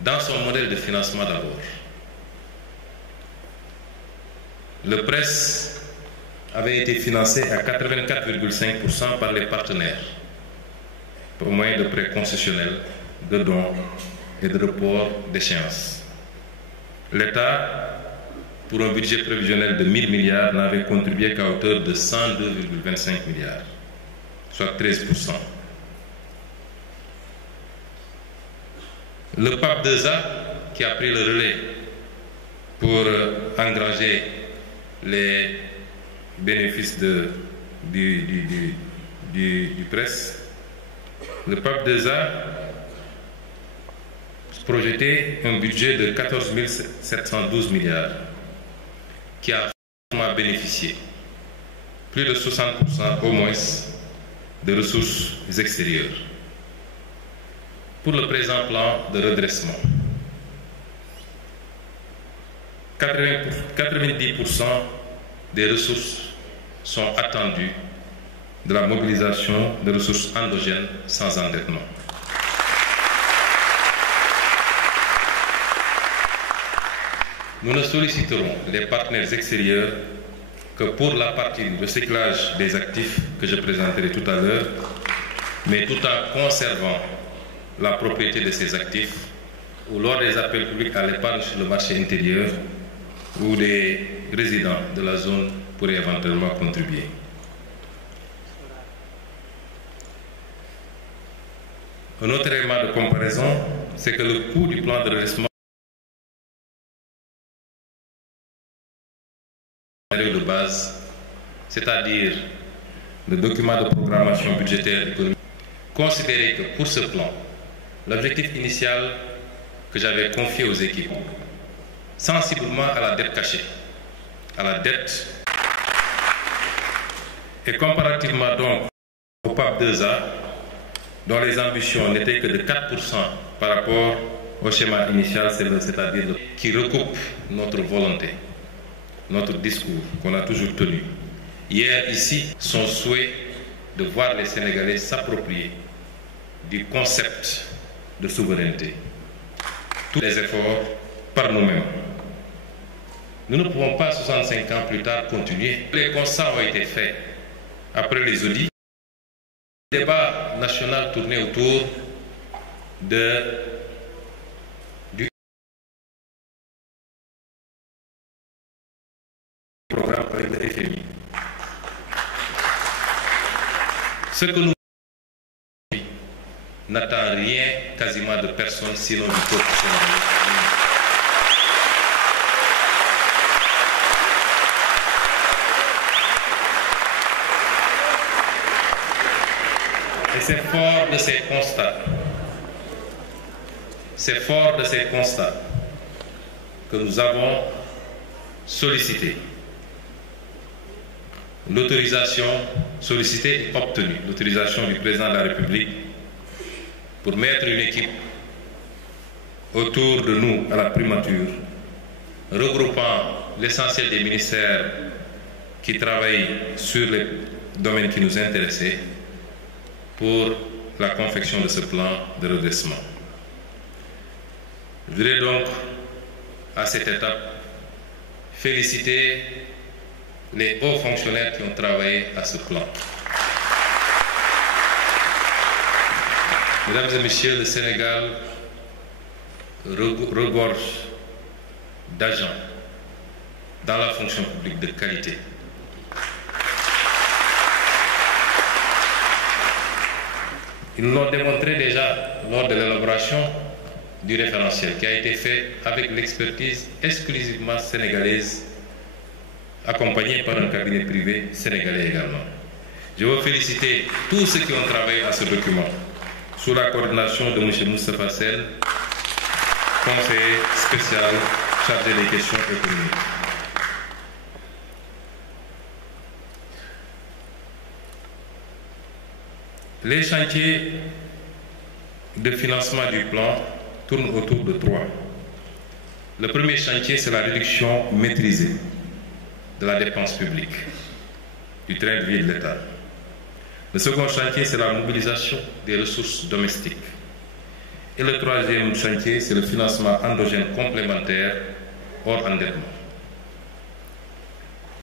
dans son modèle de financement d'abord. Le PRES avait été financé à 84,5% par les partenaires, au moyen de prêts concessionnels, de dons et de reports d'échéance. L'État, pour un budget prévisionnel de 1000 milliards, n'avait contribué qu'à hauteur de 102,25 milliards, soit 13%. Le PAP 2A, qui a pris le relais pour engranger les bénéfices du PRES, le PAP 2A projetait un budget de 14 712 milliards qui a bénéficié plus de 60% au moins de ressources extérieures. Pour le présent plan de redressement, 90% des ressources sont attendues de la mobilisation de ressources endogènes sans endettement. Nous ne solliciterons les partenaires extérieurs que pour la partie de recyclage des actifs que je présenterai tout à l'heure, mais tout en conservant la propriété de ces actifs, ou lors des appels publics à l'épargne sur le marché intérieur, où des résidents de la zone pourraient éventuellement contribuer. Un autre élément de comparaison, c'est que le coût du plan de redressement de base, c'est-à-dire le document de programmation budgétaire économique, considérer que pour ce plan, l'objectif initial que j'avais confié aux équipes, sensiblement à la dette cachée, à la dette, et comparativement donc au PAP 2A, dont les ambitions n'étaient que de 4% par rapport au schéma initial, c'est-à-dire qui recoupe notre volonté, notre discours qu'on a toujours tenu. Hier, ici, son souhait de voir les Sénégalais s'approprier du concept de souveraineté. Tous les efforts par nous-mêmes. Nous ne pouvons pas, 65 ans plus tard, continuer. Les constats ont été faits après les audits. Le débat national tournait autour du programme avec le FMI. Ce que nous n'attend rien quasiment de personne sinon du peuple sénégalais. Et c'est fort de ces constats, que nous avons sollicité l'autorisation sollicitée et obtenue, l'autorisation du président de la République pour mettre une équipe autour de nous à la primature, regroupant l'essentiel des ministères qui travaillent sur les domaines qui nous intéressaient pour la confection de ce plan de redressement. Je voudrais donc, à cette étape, féliciter les hauts fonctionnaires qui ont travaillé à ce plan. Mesdames et messieurs, le Sénégal regorge d'agents dans la fonction publique de qualité. Ils nous l'ont démontré déjà lors de l'élaboration du référentiel qui a été fait avec l'expertise exclusivement sénégalaise, accompagnée par un cabinet privé sénégalais également. Je veux féliciter tous ceux qui ont travaillé à ce document, sous la coordination de M. Moustapha Sène, conseiller spécial chargé des questions économiques. Les chantiers de financement du plan tournent autour de 3. Le premier chantier, c'est la réduction maîtrisée de la dépense publique, du train de vie de l'État. Le second chantier, c'est la mobilisation des ressources domestiques. Et le troisième chantier, c'est le financement endogène complémentaire hors endettement.